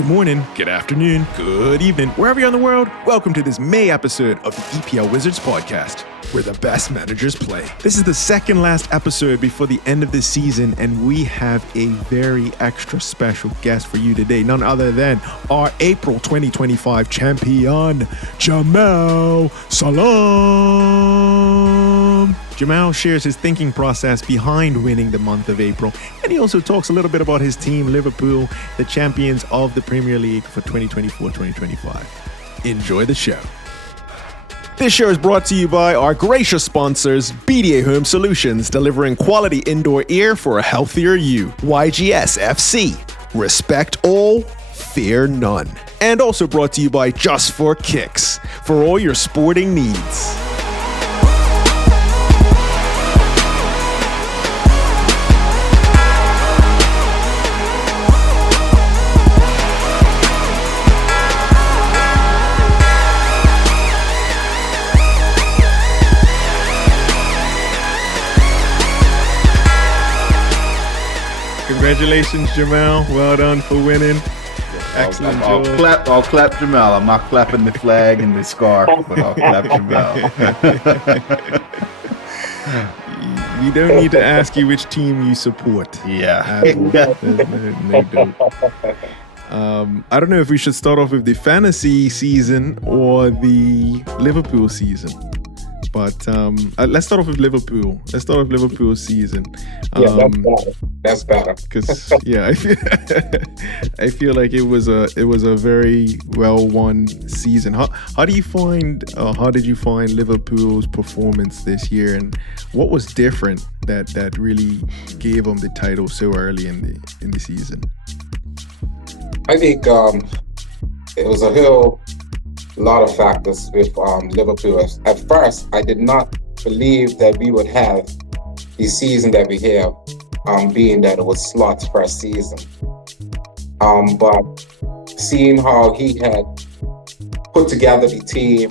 good morning, good afternoon, good evening, wherever you're in the world. Welcome to this May episode of the EPL Wizards podcast, where the best managers play. This is the second last episode before the end of the season, and we have a very extra special guest for you today. None other than our April 2025 champion, Jamal Salaam. Jamal shares his thinking process behind winning the month of April, and he also talks a little bit about his team, Liverpool, the champions of the Premier League for 2024-2025. Enjoy the show. This show is brought to you by our gracious sponsors, BDA Home Solutions, delivering quality indoor air for a healthier you. YGS FC, respect all, fear none. And also brought to you by Just for Kicks, for all your sporting needs. Congratulations, Jamal. Well done for winning. Excellent job. I'll clap Jamal. I'm not clapping the flag and the scarf, but I'll clap Jamal. We don't need to ask you which team you support. Yeah. No doubt. I don't know if we should start off with the fantasy season or the Liverpool season. But let's start off with Liverpool. Let's start off Liverpool's season. That's better. Because I feel like it was a very well won season. How did you find Liverpool's performance this year, and what was different that really gave them the title so early in the season? I think it was a lot of factors with Liverpool. At first, I did not believe that we would have the season that we have, being that it was Slot's first season. But seeing how he had put together the team,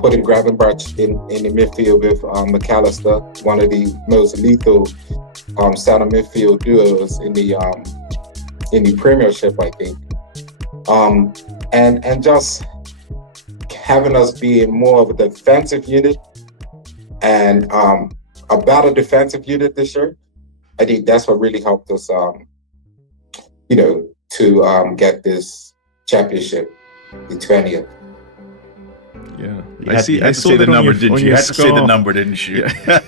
putting Gravenberch in the midfield with McAllister, one of the most lethal center midfield duos in the Premiership, I think, and just having us being more of a defensive unit and a better defensive unit this year. I think that's what really helped us, to get this championship, the 20th. Yeah, I saw the number, didn't you? You had to say the number, didn't you? Yeah.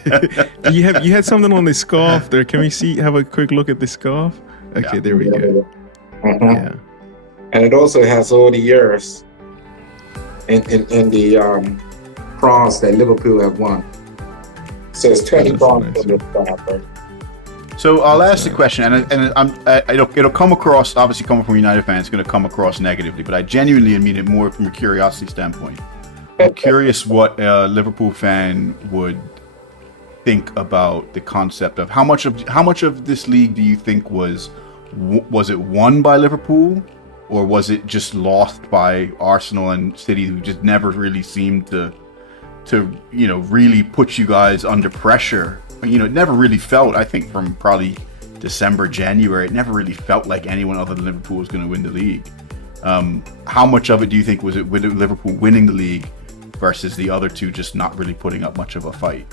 You had something on the scarf there. Can we have a quick look at the scarf? Okay, yeah. There we go. Mm-hmm. Yeah, and it also has all the years in the bronze that Liverpool have won. So it's 20 bronze for this scarf, right? So I'll ask the question, and it'll come across, obviously coming from United fans, it's going to come across negatively, but I genuinely mean it more from a curiosity standpoint. I'm curious what a Liverpool fan would think about the concept of how much of this league do you think was it won by Liverpool, or was it just lost by Arsenal and City, who just never really seemed to really put you guys under pressure? It never really felt, I think, from probably December, January, it never really felt like anyone other than Liverpool was going to win the league. How much of it do you think was it with Liverpool winning the league versus the other two just not really putting up much of a fight?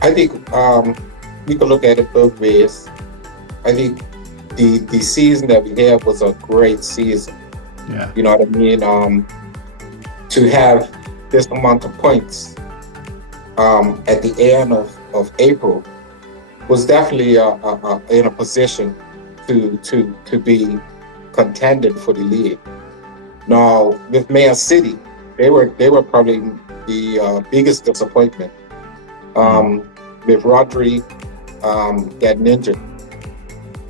I think we could look at it both ways. I think the season that we had was a great season. Yeah. You know what I mean? To have this amount of points at the end of April was definitely in a position to be contended for the league. Now with Man City, they were probably the biggest disappointment. With Rodri getting injured,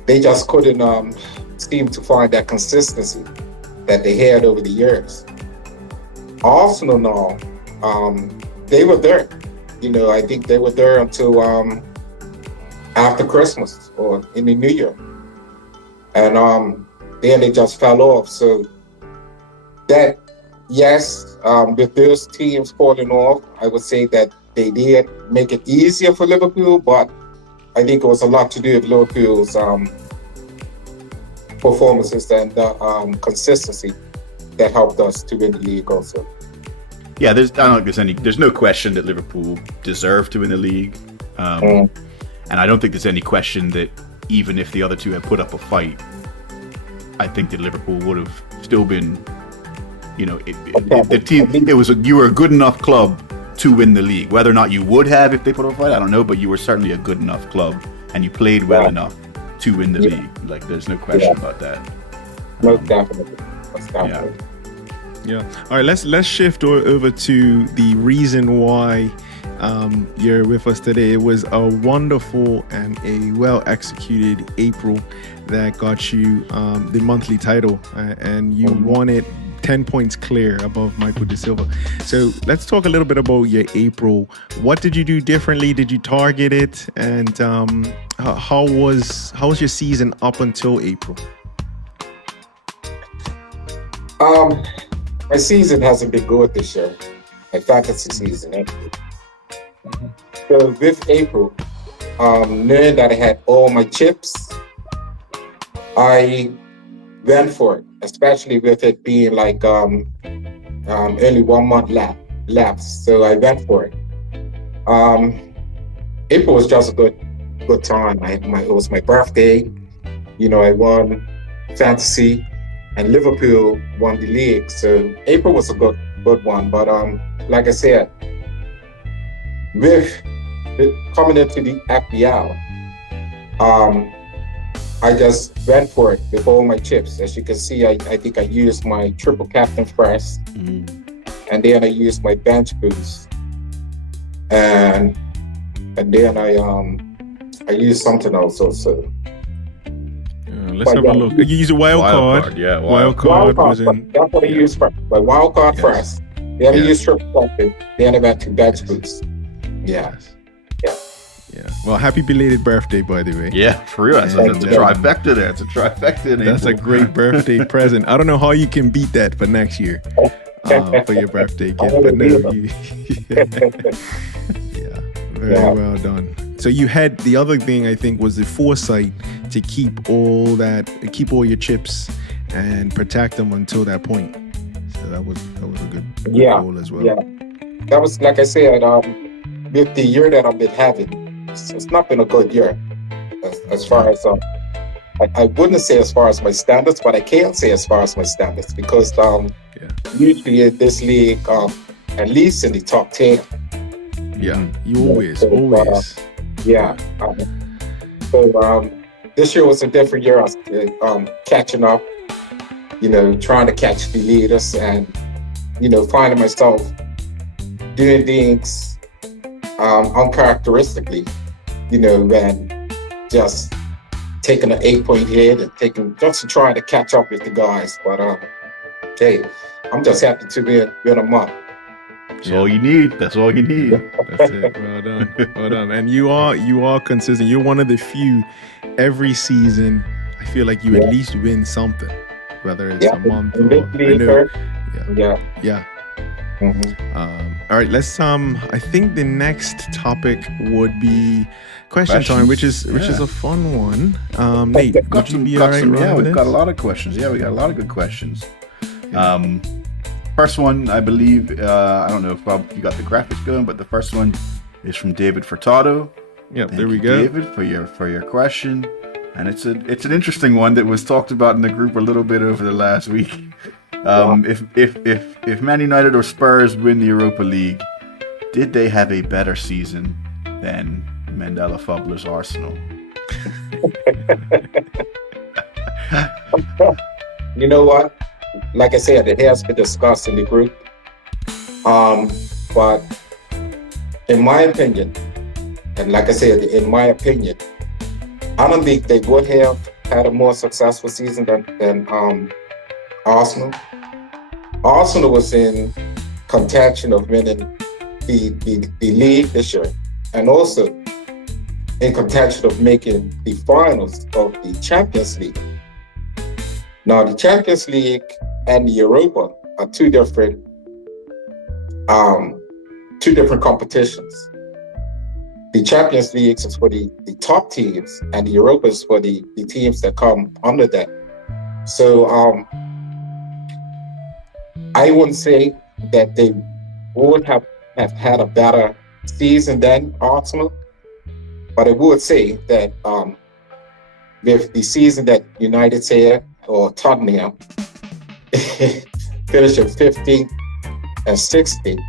they just couldn't seem to find that consistency that they had over the years. Arsenal now, they were there. I think they were there until after Christmas or in the New Year. And then they just fell off. So that, yes, with those teams falling off, I would say that they did make it easier for Liverpool, but I think it was a lot to do with Liverpool's performances and the consistency that helped us to win the league also. Yeah, there's no question that Liverpool deserved to win the league. And I don't think there's any question that even if the other two had put up a fight, I think that Liverpool would have still been, you were a good enough club to win the league. Whether or not you would have if they put up a fight, I don't know, but you were certainly a good enough club and you played well enough to win the league. Like, there's no question about that. Most definitely. Yeah. All right, let's shift over to the reason why you're with us today. It was a wonderful and a well-executed April that got you the monthly title, and you won it 10 points clear above Michael De Silva. So let's talk a little bit about your April. What did you do differently? Did you target it? And how was your season up until April? My season hasn't been good this year. My fantasy season, actually. So with April, knowing that I had all my chips, I went for it, especially with it being like only 1 month lapse. So I went for it. April was just a good time. It was my birthday. I won fantasy, and Liverpool won the league. So April was a good one. But like I said, with coming into the EPL, I just went for it with all my chips. As you can see, I think I used my triple captain first, and then I used my bench boost, and then I used something else also. Let's have a look. You use a wild card. Yeah, wild card was in. That's what I used first. My wild card first. Then I used triple captain. Then I went to bench boost. Yeah. Well, happy belated birthday, by the way. Yeah, for real. That's a trifecta there. It's a trifecta. That's a great birthday present. I don't know how you can beat that for next year for your birthday gift. But no, very well done. So you had the other thing, I think, was the foresight to keep all your chips and protect them until that point. So that was a good goal as well. Yeah, that was, like I said, with the year that I've been having, it's not been a good year as far as I wouldn't say as far as my standards, but I can say as far as my standards, because usually in this league, at least in the top 10. Yeah, you always. So this year was a different year. I was catching up, trying to catch the leaders, and finding myself doing things uncharacteristically, and just taking an 8-point hit and just trying to catch up with the guys. But hey, I'm just happy to be in a month. That's all you need. That's all you need. That's it. Well done. And you are consistent. You're one of the few every season. I feel like you at least win something, whether it's a month or Yeah. All right, let's I think the next topic would be question time, which is a fun one. Nate, would you be all right? We've got a lot of questions. Yeah, we got a lot of good questions. First one, I believe, I don't know if you got the graphics going, but the first one is from David Furtado. Yeah, there we go. David, for your question, and it's an interesting one that was talked about in the group a little bit over the last week. If Man United or Spurs win the Europa League, did they have a better season than Mandela Fubler's Arsenal? You know what? Like I said, it has been discussed in the group. But in my opinion, and like I said, in my opinion, I don't think they would have had a more successful season than Arsenal. Arsenal was in contention of winning the league this year, and also in contention of making the finals of the Champions League. Now, the Champions League and the Europa are two different competitions. The Champions League is for the top teams, and the Europa is for the teams that come under that. So I wouldn't say that they would have had a better season than Arsenal, but I would say that with the season that United had, or Tottenham finishing 15th and 16th,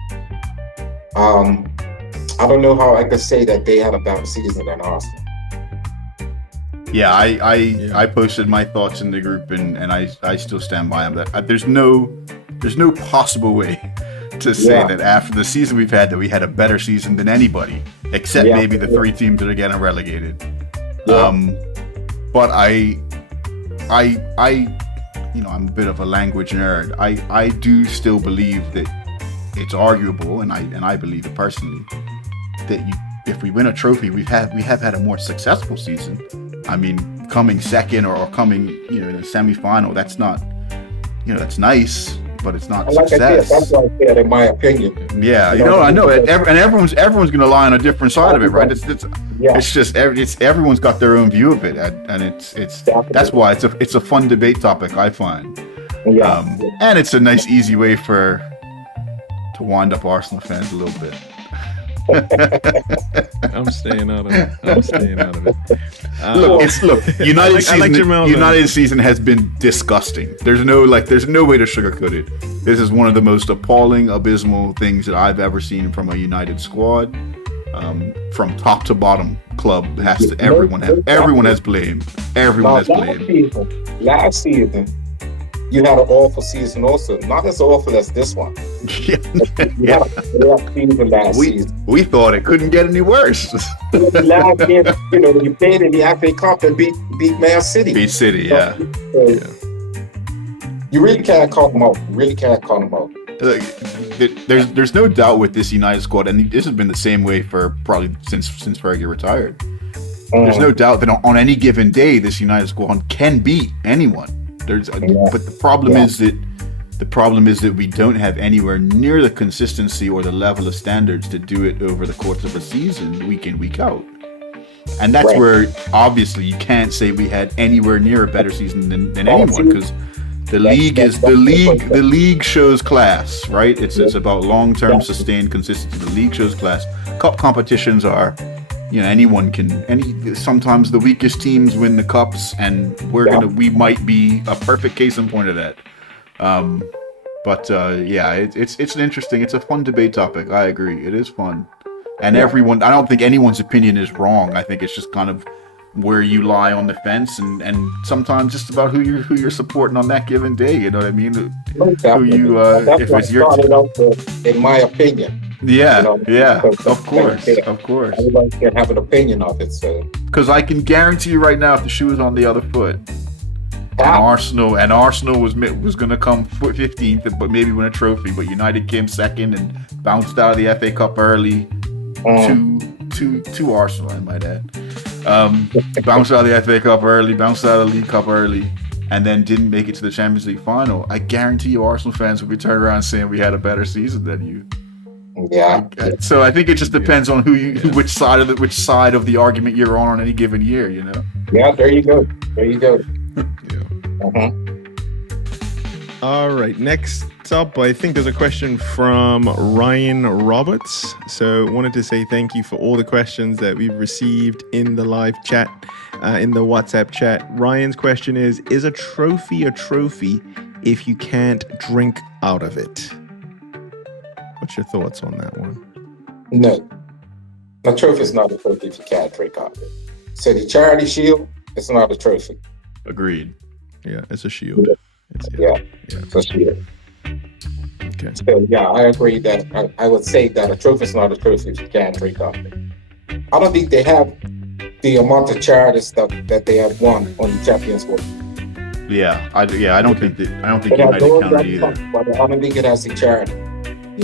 I don't know how I could say that they had a better season than Arsenal. Yeah, I posted my thoughts in the group, and I still stand by them. That there's no possible way to say that after the season we've had that we had a better season than anybody, except maybe the three teams that are getting relegated. But I I'm a bit of a language nerd. I do still believe that it's arguable, and I believe it personally, that if we win a trophy, we have had a more successful season. I mean, coming second or coming in a semifinal, that's not that's nice, but it's not success. I said, that's what I said, in my opinion. Yeah, I know, and everyone's going to lie on a different side of it, right? It's just everyone's got their own view of it, and it's that's why it's a fun debate topic, I find. And it's a nice, easy way to wind up Arsenal fans a little bit. I'm staying out of it. Look. United season has been disgusting. There's no way to sugarcoat it. This is one of the most appalling, abysmal things that I've ever seen from a United squad. From top to bottom, club everyone has blame. Last season, you had an awful season also. Not as awful as this one. Had a rough season last season. We thought it couldn't get any worse. Last year, you played in the FA Cup and beat Man City. Beat City, yeah. You really can't call them out. There's no doubt with this United squad, and this has been the same way for probably since Fergie retired. There's no doubt that on any given day, this United squad can beat anyone. But the problem is that we don't have anywhere near the consistency or the level of standards to do it over the course of a season, week in, week out. And that's where obviously you can't say we had anywhere near a better season than anyone, because the league shows class, right? It's about long-term sustained consistency. The league shows class. Cup competitions are, anyone can. Sometimes the weakest teams win the cups, and we might be a perfect case in point of that. It's a fun debate topic. I agree, it is fun, and I don't think anyone's opinion is wrong. I think it's just kind of where you lie on the fence, and sometimes just about who you're supporting on that given day. You know what I mean? If it's your in my opinion. Of course. Everybody can have an opinion of it. So, because I can guarantee you right now, if the shoe was on the other foot, and Arsenal was going to come 15th, but maybe win a trophy, but United came second and bounced out of the FA Cup early to Arsenal, I might add. Bounced out of the FA Cup early, bounced out of the League Cup early, and then didn't make it to the Champions League final. I guarantee you Arsenal fans will be turning around saying we had a better season than you. Yeah. So I think it just depends on which side of the argument you're on any given year, Yeah, there you go. All right, next up, I think there's a question from Ryan Roberts. So wanted to say thank you for all the questions that we've received in the live chat, in the WhatsApp chat. Ryan's question is a trophy a trophy if you can't drink out of it? What's your thoughts on that one? No. A trophy is not a trophy if you can't drink out of it. So the Charity Shield, it's not a trophy. Agreed. Yeah, it's a shield. It's a shield. Okay. So I agree that I would say that a trophy is not a trophy if you can't drink out of it. I don't think they have the amount of charity stuff that they have won on the Champions League. I don't think United count it either. But I don't think it has the charity.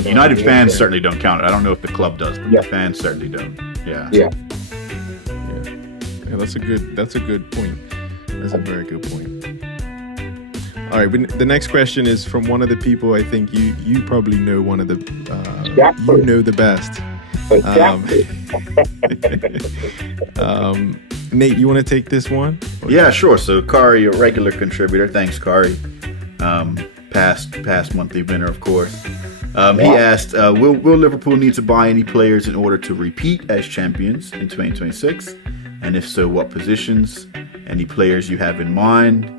United fans certainly don't count it. I don't know if the club does, but the fans certainly don't. Yeah, that's a good point. That's a very good point. All right, the next question is from one of the people I think you probably know, one of the the best. Nate, you want to take this one? Yeah, sure. So Kari, a regular contributor. Thanks, Kari. Past monthly winner, of course. He asked, will Liverpool need to buy any players in order to repeat as champions in 2026? And if so, what positions? Any players you have in mind?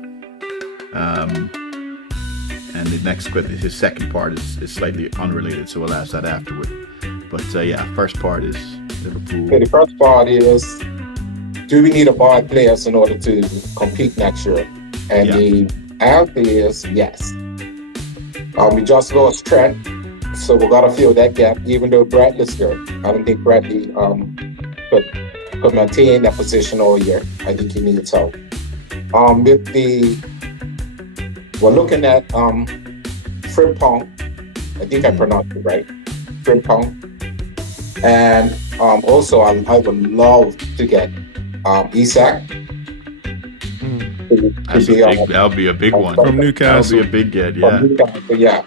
And the next question, his second part is slightly unrelated, so we'll ask that afterward. But first part is Liverpool. Okay, the first part is, do we need to buy players in order to compete next year? And the answer is yes. We just lost Trent, so we got to fill that gap. Even though Bradley's there, I don't think Bradley could maintain that position all year. I think he needs help. We're looking at Frimpong. I think I pronounced it right. Frimpong. And also, I would love to get Isak. That'll be a big one. From Newcastle. That'll be a big get, yeah.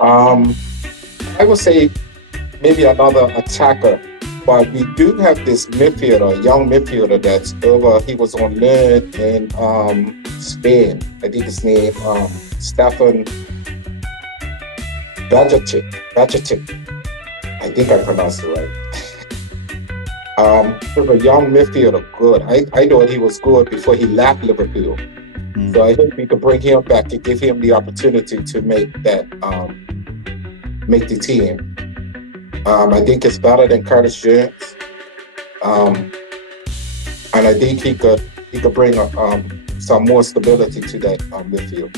I would say maybe another attacker. But we do have this midfielder, young midfielder that's over. He was on loan in Spain. I think his name Stefan Bajacic. I think I pronounced it right. He was a young midfielder, good. I thought he was good before he left Liverpool. So I think we could bring him back to give him the opportunity to make that make the team. I think it's better than Curtis Jones, and I think he could bring some more stability to that midfield.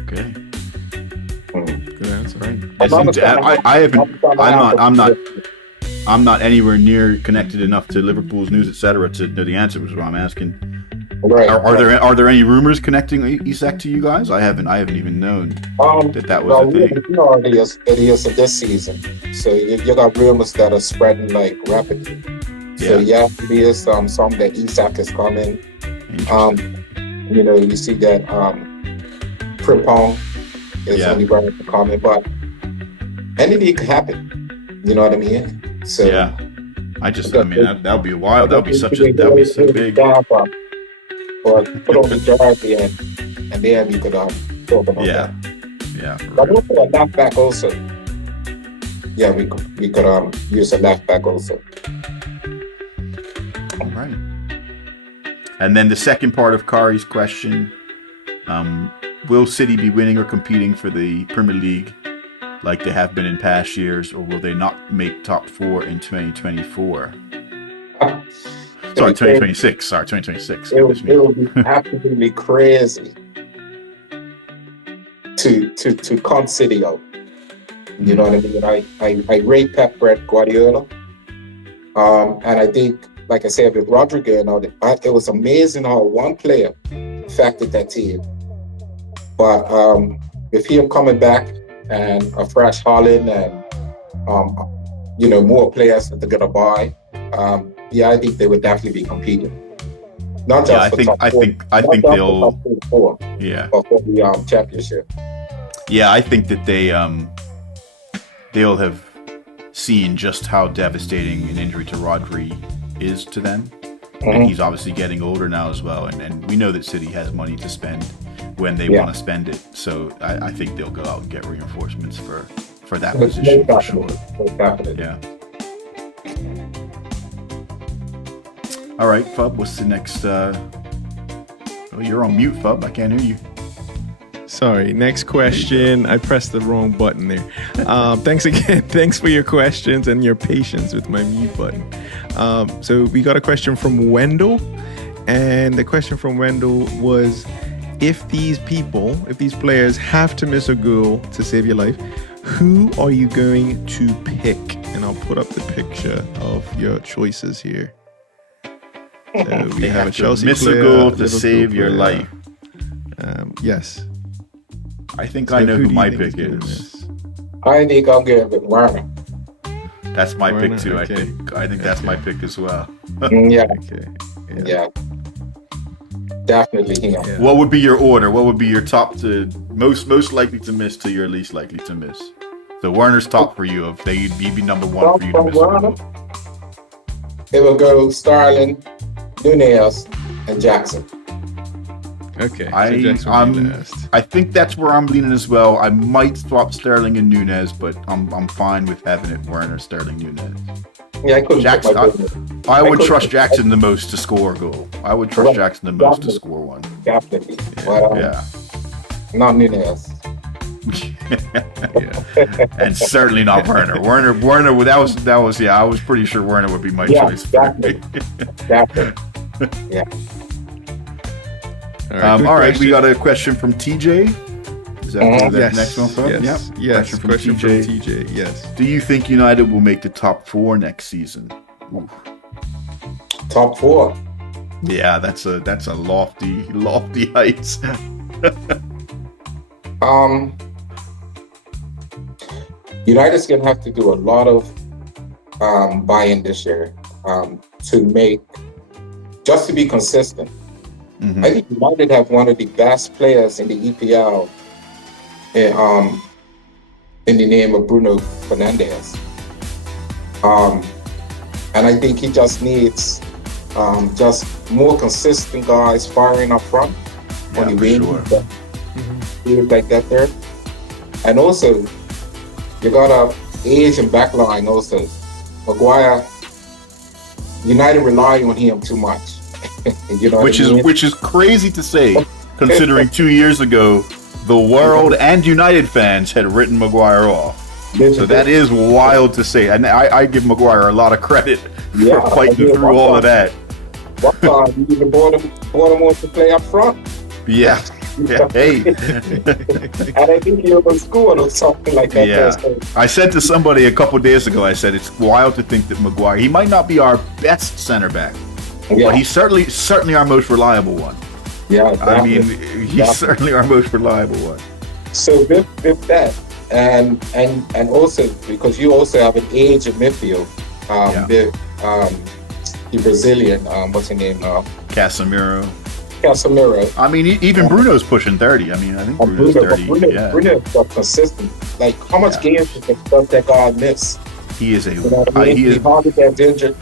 Okay. Good answer. Right. I'm not anywhere near connected enough to Liverpool's news, etc., to know the answer. Was what I'm asking. Right. Are there any rumors connecting Isak to you guys? I haven't even known that was a thing. You know, it is this season. So you got rumors that are spreading like rapidly. So there is some that Isak is coming. You see that Frimpong is only going to come in, but anything could happen. You know what I mean? So that'll be wild. That'll be so big. Or put on the jersey and then you could talk about that. Yeah. But also a left back also. Yeah, we could use a left back also. All right. And then the second part of Kari's question: will City be winning or competing for the Premier League like they have been in past years, or will they not make top four in 2024? 2026. Sorry, 2026. It would be absolutely crazy to con City out. You know what I mean? I rate Pep Guardiola, and I think, like I said, with Rodrigo, it was amazing how one player affected that team. But with him coming back and a fresh Holland and more players that they're gonna buy. I think they would definitely be competing. Not just for top four. I think they'll. But for the championship. Yeah, I think that they'll have seen just how devastating an injury to Rodri is to them, and he's obviously getting older now as well. And we know that City has money to spend when they want to spend it. So I think they'll go out and get reinforcements for that position for sure. Yeah. All right, Fub, what's the next? You're on mute, Fub. I can't hear you. Sorry. Next question. I pressed the wrong button there. Thanks again. Thanks for your questions and your patience with my mute button. So we got a question from Wendell. And the question from Wendell was, if these players have to miss a goal to save your life, who are you going to pick? And I'll put up the picture of your choices here. So we have a Chelsea miss player, a goal to Liverpool save your life. Yes. I think I know who my pick is. I think I'll give it Werner. That's my pick too. Okay. I think that's my pick as well. Yeah. Okay. Yeah. Definitely him. Yeah. What would be your order? What would be your top to most likely to miss to your least likely to miss? So Werner's top for you. If he'd be number one for you to miss. it will go Sterling, Nunez, and Jackson. Okay. So I Jackson will be last. I think that's where I'm leaning as well. I might swap Sterling and Nunez, but I'm fine with having it Werner, Sterling, Nunez. Yeah, I couldn't Jackson, put my business. I would couldn't- trust Jackson the most to score a goal. I would trust Jackson the most to score one. Definitely. But Yeah. not Nunez. Yeah. And certainly not Werner. Werner, that was yeah, I was pretty sure Werner would be my Yeah, choice. definitely. Definitely. Yeah. All right. All good right, question. we got a question from TJ. Is that the Yes. next one from? Yes. Yep. Yes. Question from TJ. TJ. Yes. Do you think United will make the top 4 next season? Ooh. Top 4. Yeah, that's a lofty heights. United's gonna have to do a lot of buy-in this year to make, just to be consistent. Mhm. I think United have one of the best players in the EPL in the name of Bruno Fernandes. And I think he just needs just more consistent guys firing up front Yeah, on the for wing. sure. Things like that there. And also, you got a Asian backline also. Maguire, United rely on him too much. You know Which what I mean? is crazy to say, considering 2 years ago the world and United fans had written Maguire off. So that is wild to say, and I give Maguire a lot of credit Yeah, for fighting I did. through all of that. One time you even brought him on to play up front. Yeah. Yeah. Hey. And I think he was scored or something like that. Yeah. So, I said to somebody a couple days ago, I said it's wild to think that Maguire, he might not be our best center back, yeah, but he's certainly our most reliable one. yeah, I mean, definitely. he's certainly our most reliable one. So with that, and also because you also have an age in midfield, the Brazilian, what's his name now? Casemiro. Casemiro. I mean, even Bruno's pushing 30. I mean, I think Bruno's 30. Yeah. Bruno's got consistent. Like, how much games does that guy miss? He is a You know what I mean? he He is hardly gets injured.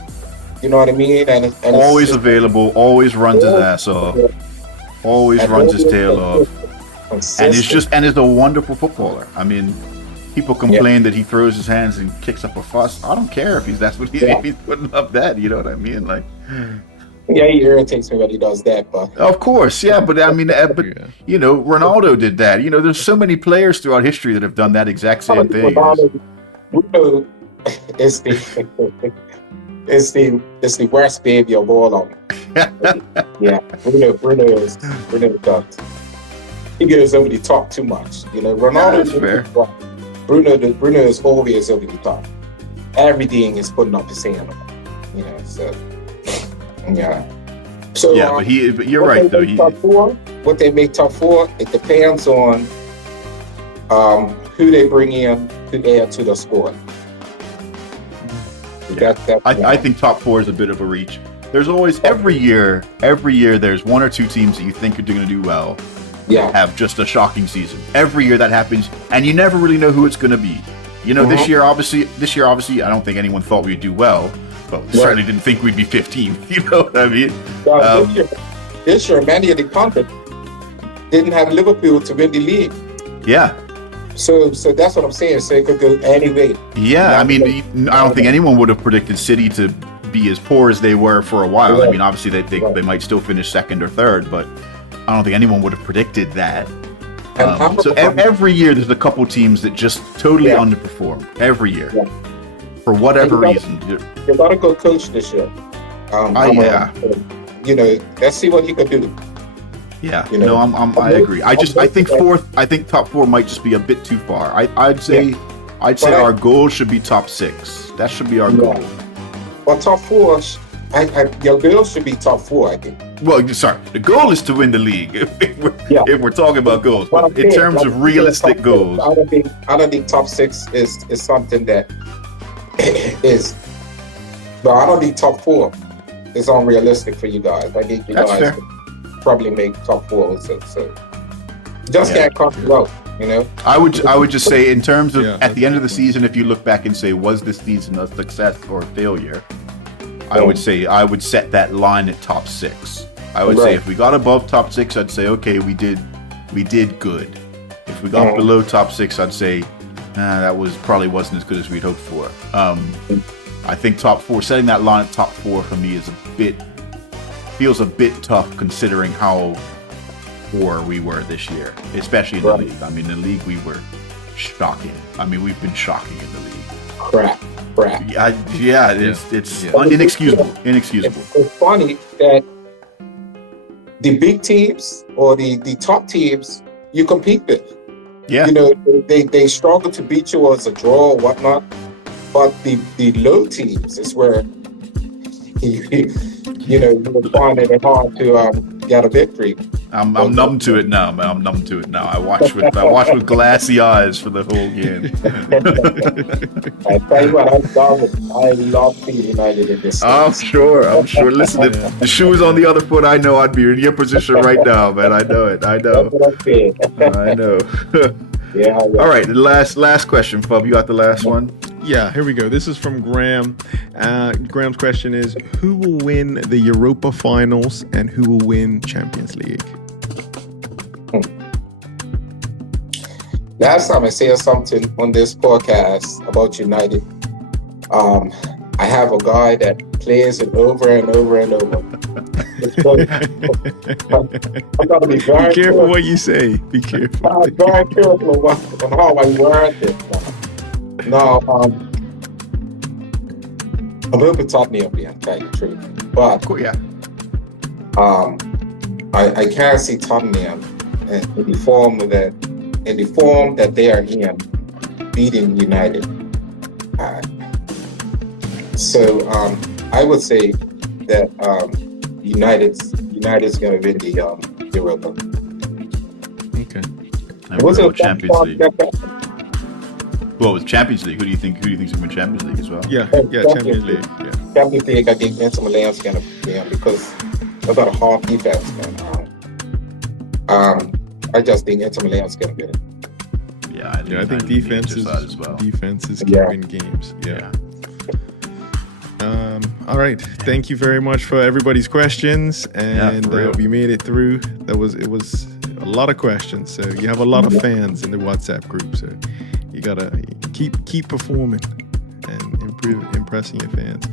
You know what I mean? And always available, always runs his ass off, always runs his tail off, and is a wonderful footballer. I mean, people complain that he throws his hands and kicks up a fuss. I don't care if he's putting up that. You know what I mean? Like, yeah, he irritates me when he does that, but of course, yeah. But I mean, you know, Ronaldo did that. You know, there's so many players throughout history that have done that exact same thing. Bruno is the worst baby of all of them. Yeah, Bruno is does. He gives over the top too much. You know, Ronaldo that's fair. Bruno is always over the top. Everything is putting up his hand. You know, so yeah. So Yeah, but you're right though. What they make top 4, it depends on who they bring in to add to the squad. Yeah. I think top 4 is a bit of a reach. There's always every year there's 1 or 2 teams that you think are going to do well. Yeah. Have just a shocking season. Every year that happens, and you never really know who it's going to be. You know, this year obviously, I don't think anyone thought we'd do well, but we certainly didn't think we'd be 15th. You know what I mean? This year, many of the content didn't have Liverpool to win the league. Yeah. So that's what I'm saying. So it could go any way. Yeah, I mean, I don't think anyone would have predicted City to be as poor as they were for a while. I mean, obviously they might still finish 2nd or 3rd, but I don't think anyone would have predicted that. So every year there's a couple teams that just totally underperform. Every year. Yeah. For whatever reason. You got a good coach this year. You know, let's see what he could do. Yeah, you know, I agree. I think top 4 might just be a bit too far. I'd say our goal should be top 6. That should be our goal. Well, top 4, your goal should be top 4, I think. Well, sorry, the goal is to win the league. If we're talking about goals, but in terms of realistic goals, I don't think top 6 is something that is. But I don't think top 4 is unrealistic for you guys. I think you guys could probably make top 4 also. So just can't cross the road, you know. I would just say, in terms of at the end of the season, if you look back and say, was this season a success or a failure? I would say I would set that line at top 6. I would say if we got above top 6, I'd say okay, we did good. If we got below top 6, I'd say that probably wasn't as good as we'd hoped for. I think top 4, setting that line at top 4 for me feels a bit tough considering how poor we were this year, especially in the league. I mean, in the league we were shocking. I mean, we've been shocking in the league. Crap. It's inexcusable. It's funny that the big teams or the top teams you compete with. Yeah. You know, they struggle to beat you as a draw or whatnot. But the low teams is where you would find it hard to get a victory. I'm numb to it now, man. I'm numb to it now. I watch with glassy eyes for the whole game. I tell you what, I love seeing United in this. I'm sure. Listen, if the shoe is on the other foot, I know I'd be in your position right now, man. I know it. I know. Yeah. All right, the last question, Fub. You got the last one? Yeah, here we go. This is from Graham. Graham's question is, who will win the Europa Finals and who will win Champions League? Last time I said something on this podcast about United, I have a guy that plays it over and over and over. I'm going to be very careful what you say. Be careful. I'm very careful on how I word it. No, I'm hoping Tottenham will tell you the truth. But cool, yeah. I can't see Tottenham in the form that they are in beating United. So I would say that United's going to win the Europa. Okay. And what about Champions League? Well, with Champions League, who do you think's going to win Champions League as well? Yeah, Champions League. Yeah. Champions League, I think Inter Milan's going to win because they've got a hard defense, man. I just think Inter Milan's going to win it. Yeah, I think defense is can win games. Yeah. All right. Thank you very much for everybody's questions, and we made it through. It was a lot of questions. So you have a lot of fans in the WhatsApp group. So you gotta keep performing and impressing your fans.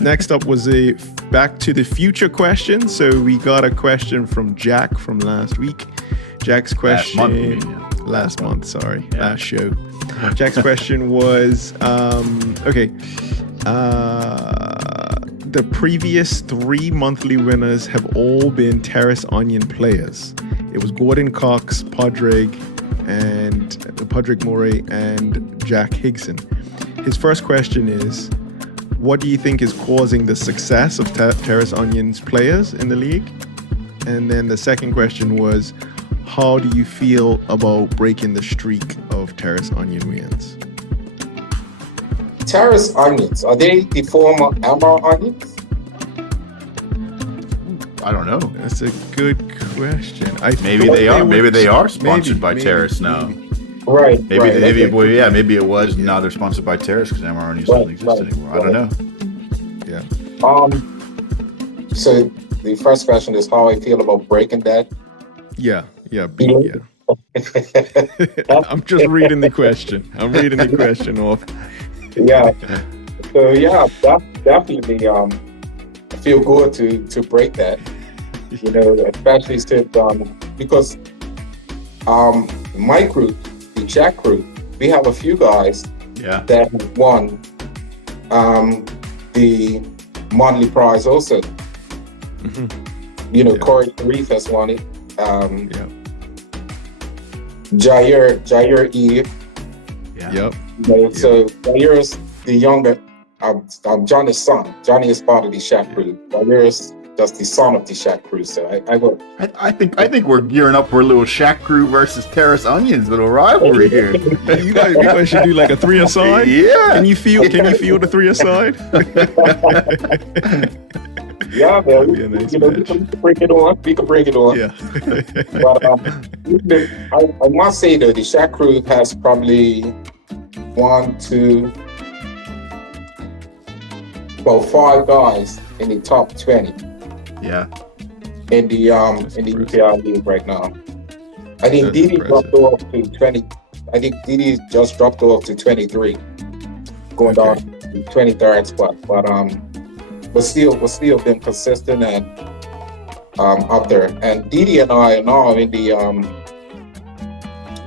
Next up was a Back to the Future question. So we got a question from Jack from last week. Jack's question last show. Jack's question was the previous 3 monthly winners have all been Terrace Onion players. It was Gordon Cox, Padraig Morey, and Jack Higson. His first question is, what do you think is causing the success of Terrace Onion's players in the league? And then the second question was, how do you feel about breaking the streak of Terrace Onion wins? Terrace Onions, are they the former Amar Onions? I don't know. That's a good question. Maybe they are. Maybe they are sponsored by Terrace now. Right. Maybe it was. Now they're sponsored by Terrace because Amar Onions doesn't exist anymore. I don't know. Yeah. So the first question is how I feel about breaking that. Yeah. I'm just reading the question. I'm reading the question off. Yeah. So that's definitely I feel good to break that. You know, especially since because my group, the Jack group, we have a few guys that have won the monthly prize also. Mm-hmm. You know, Corey Reef has won it. Jair Eve. Yep. You know, so Jair's the younger. Johnny's son. Johnny is part of the Shack crew. Jair's just the son of the Shack crew. So I think we're gearing up for a little Shack crew versus Terrace Onions little rivalry here. You guys should do like a 3-a-side. Yeah. Can you feel the 3-a-side? Yeah, man. We can bring it on. Yeah. But I must say though, the Shack crew has probably 1, 2, about 5 guys in the top 20 Yeah. in the EPL league right now. I think Didi dropped off to 20. I think Didi just dropped off to 23, going down to the 23rd spot. But still been consistent and up there. And Didi and I are now in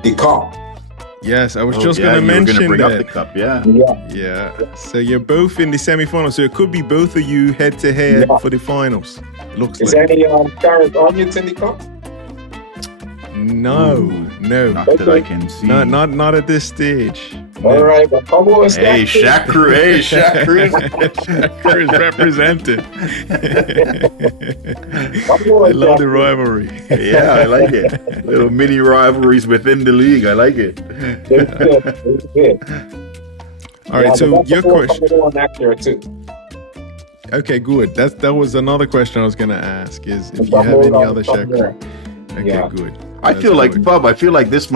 the cup. Yes, I was just going to mention bring that. up the cup, yeah. So you're both in the semi-finals. So it could be both of you head-to-head for the finals. It looks Is like. any carrot onions in the cup? No. Not that I can see. Not at this stage. All right, well, come on, Hey, Shaq Crew. Hey, Shaq Crew. Shaq is represented. I love the rivalry. Yeah, I like it. Little mini rivalries within the league. I like it. It's good. All right, so your question. Next year too. Okay, good. That was another question I was going to ask, is if you have any other Shaq Crew. Okay, good. I feel like this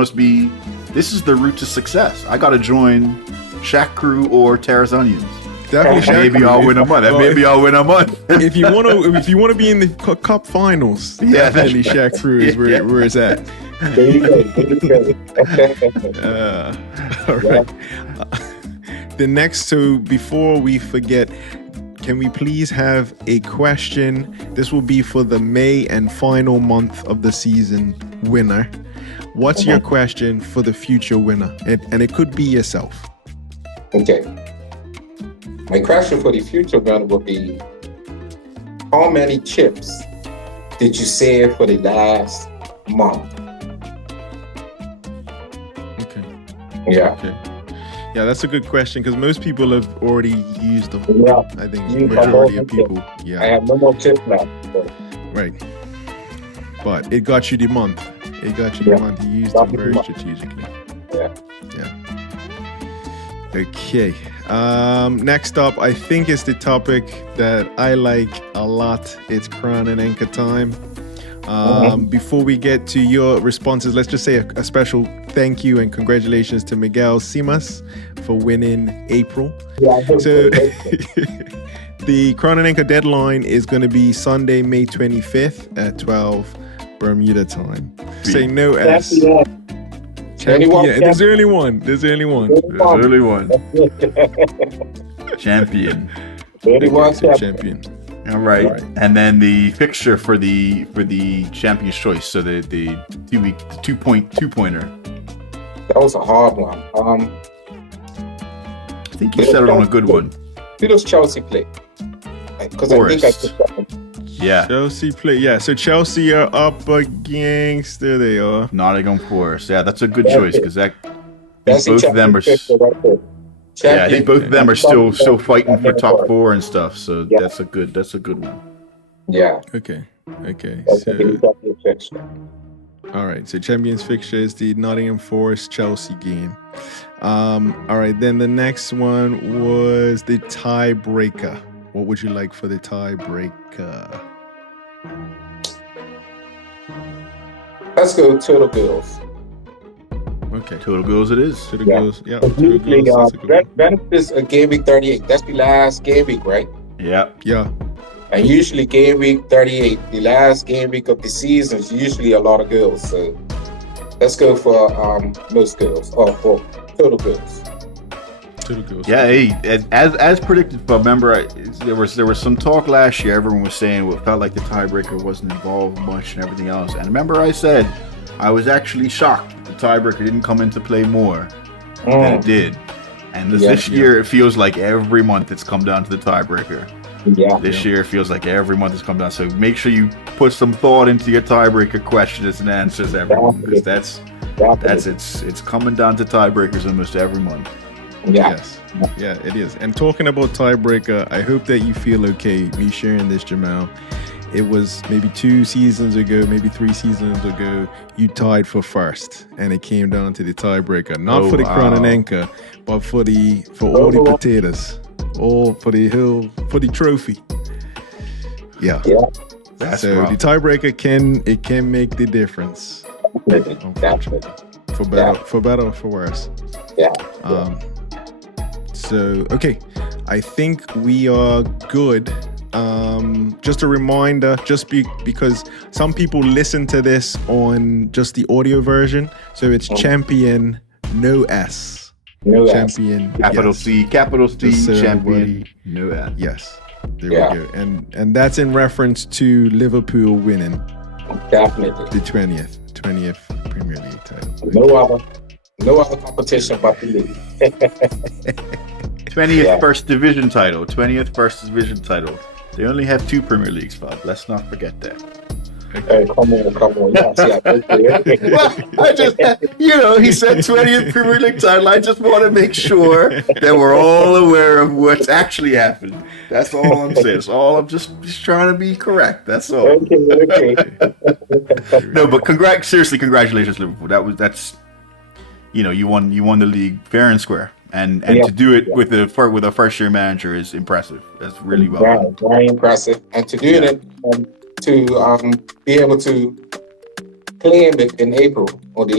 is the route to success. I gotta join Shaq Crew or Tara's Onions. Definitely Shaq Maybe Crew. I'll win a month. Maybe I'll win a month. If you want to be in the cup finals, definitely Shaq Crew is where it's at. There you go. All right. The next, so before we forget, can we please have a question? This will be for the May and final month of the season winner. What's your question for the future winner? And it could be yourself. Okay. My question for the future winner would be, how many chips did you save for the last month? Okay. Yeah. Okay. Yeah, that's a good question because most people have already used them. Yeah. I think majority of people. I Yeah. have no more chips left. So. Right. But it got you the month. It got you the month. You used them very strategically. Yeah. Okay. Next up, I think is the topic that I like a lot. It's crown and anchor time. Before we get to your responses, let's just say a special thank you and congratulations to Miguel Simas for winning April. Yeah, so the Crown and Anchor deadline is going to be Sunday, May 25th at 12 Bermuda time. Say no S. Champion. There's only one. Champion. Champion. All right. And then the fixture for the Champion's Choice. So the 2-pointer. That was a hard one. I think you settled on a good one. Who does Chelsea play? Because I think I took that one. Yeah. Chelsea play. Yeah. So Chelsea are up against. There they are. Nottingham Forest. Yeah, that's a good choice because That's both of them are. Yeah, I think both of them are still fighting for top 4 and stuff. So that's a good one. Yeah. Okay. That's So, all right. So Champions fixture is the Nottingham Forest Chelsea game. All right. Then the next one was the tiebreaker. What would you like for the tiebreaker? Let's go Total Girls. Okay. Total Girls it is. Total Girls. Yeah. Usually, benefit is a game week 38. That's the last game week, right? Yeah. Yeah. And usually game week 38, the last game week of the season is usually a lot of girls. So let's go for most girls. Or for Total Girls. Total Girls. Yeah, hey, as predicted, but remember, there was some talk last year. Everyone was saying it felt like the tiebreaker wasn't involved much and everything else. And remember, I said I was actually shocked the tiebreaker didn't come into play more than it did. And this year, it feels like every month it's come down to the tiebreaker. Yeah. This year, it feels like every month it's come down. So make sure you put some thought into your tiebreaker questions and answers, everyone, because it's coming down to tiebreakers almost every month. Yeah. Yes. Yeah, it is. And talking about tiebreaker, I hope that you feel okay me sharing this, Jamal. It was maybe 2 seasons ago, maybe 3 seasons ago, you tied for first, and it came down to the tiebreaker. Not for the crown and anchor, but for all the potatoes, all for the trophy. Yeah. That's so rough. the tiebreaker can make the difference. Unfortunately. For better or for worse. Yeah. So, okay. I think we are good. Just a reminder, because some people listen to this on just the audio version, so it's champion, no S. No Champion, Capital yes. C, capital C, Just so champion, everybody- no S. Yes, there we go. And that's in reference to Liverpool winning Definitely. the 20th Premier League title. No other competition but the league. 20th First Division title. 20th First Division title. They only have 2 Premier Leagues, Bob. Let's not forget that. Hey, come on. Yes. Well, I just, he said 20th Premier League title. I just want to make sure that we're all aware of what's actually happened. That's all I'm saying. It's all I'm just trying to be correct. That's all. Okay. No, but seriously, congratulations, Liverpool. That's you won the league fair and square, and to do it with a first year manager is impressive. That's really well done. Very impressive, and to do it to be able to claim it in April or the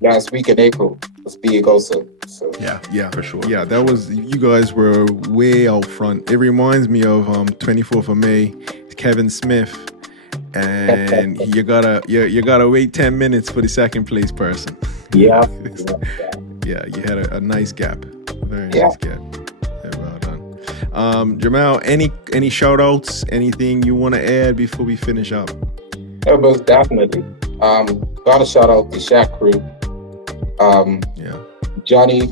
last week in April was big also. So yeah, for sure. Yeah, that was, you guys were way out front. It reminds me of 24th of May, Kevin Smith, and you gotta wait 10 minutes for the second place person. Yeah, you had a nice gap, a very nice gap. Yeah, well done. Jamal, any shout outs, anything you want to add before we finish up? most definitely. Gotta shout out the Shack crew. Johnny,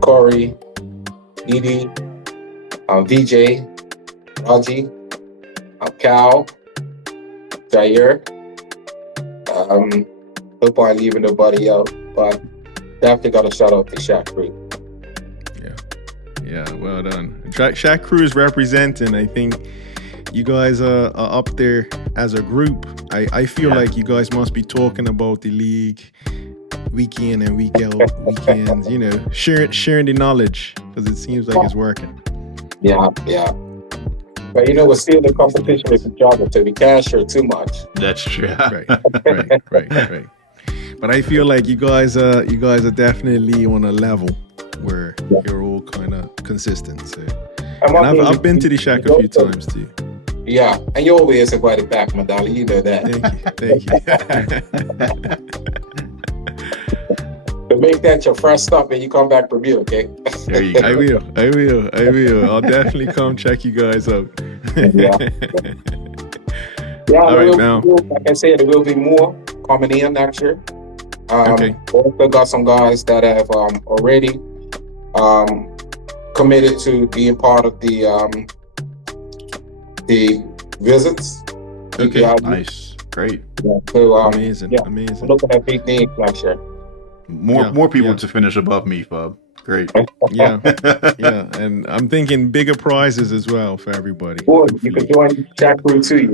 Corey, Didi, VJ, Raji, Cal, Jair. Hope I'm leaving nobody out, but definitely got to shout out the Shack crew. Yeah, well done. Shack crew is representing. I think you guys are up there as a group. I feel like you guys must be talking about the league week in and week out, weekends, sharing the knowledge, because it seems like it's working. Yeah. But we're still in competition with each other, so we can't share too much. That's true. Right. But I feel like you guys are definitely on a level where you're all kind of consistent. So. And I've been to the Shack a few times too. Yeah, and you're always invited back, Mandela. You know that. Thank you. To make that your first stop and you come back from you, okay? There you go. I will. I'll definitely come check you guys out. All right, now. Like I said, there will be more coming in next year. Okay. Also got some guys that have already committed to being part of the visits. Okay, nice, great. Yeah, so amazing. We're looking at big names next year. More people to finish above me, Bob. Great. Yeah, and I'm thinking bigger prizes as well for everybody. Boy, you can join Shack crew too,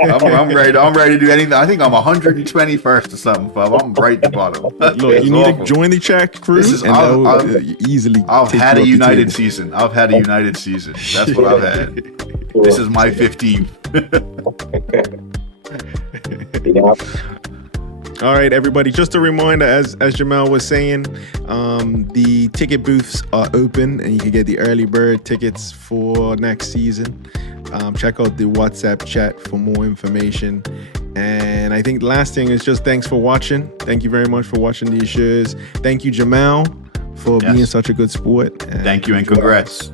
I'm ready. I'm ready to do anything. I think I'm 121st or something, Bob. I'm right at the bottom. Look, you need to join the Shack crew, easily. I've had a United season. That's what I've had. This is my 15th. All right, everybody, just a reminder, as Jamal was saying, the ticket booths are open and you can get the early bird tickets for next season. Check out the WhatsApp chat for more information. And I think the last thing is just thanks for watching. Thank you very much for watching these shows. Thank you, Jamal, for being such a good sport. And thank you and congrats.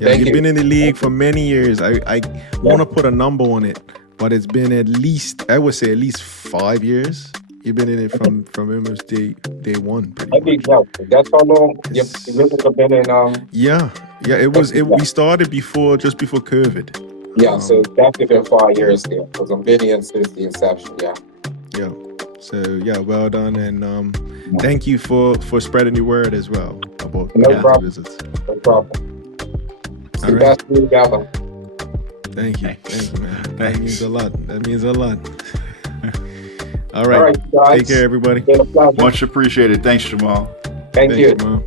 You've been in the league for many years. I want to put a number on it, but it's been at least 5 years. You've been in it from almost day one. I think that's how long you have been in. It was. We started just before COVID. Yeah, so it's definitely been 5 years there because I've been in since the inception. Yeah. So well done, and thank you for spreading the word as well about the visits. No problem. It's the best league ever. Thank you, man. That means a lot. All All right, guys. Take care, everybody. Much appreciated. Thanks, Jamal. Thank you. Jamal.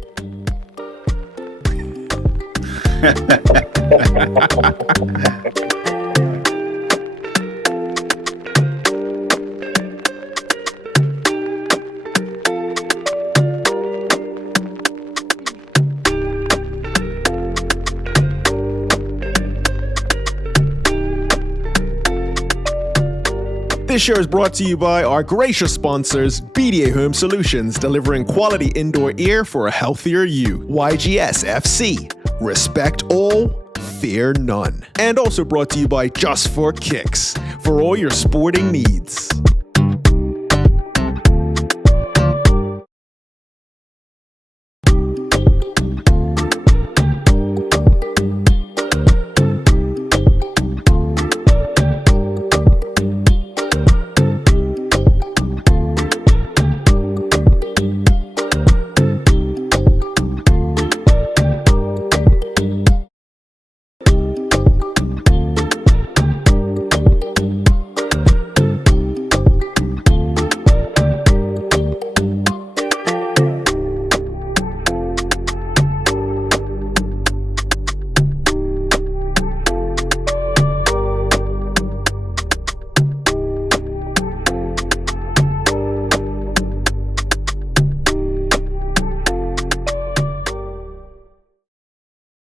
This show is brought to you by our gracious sponsors, BDA Home Solutions, delivering quality indoor air for a healthier you. YGS FC, respect all, fear none. And also brought to you by Just for Kicks, for all your sporting needs.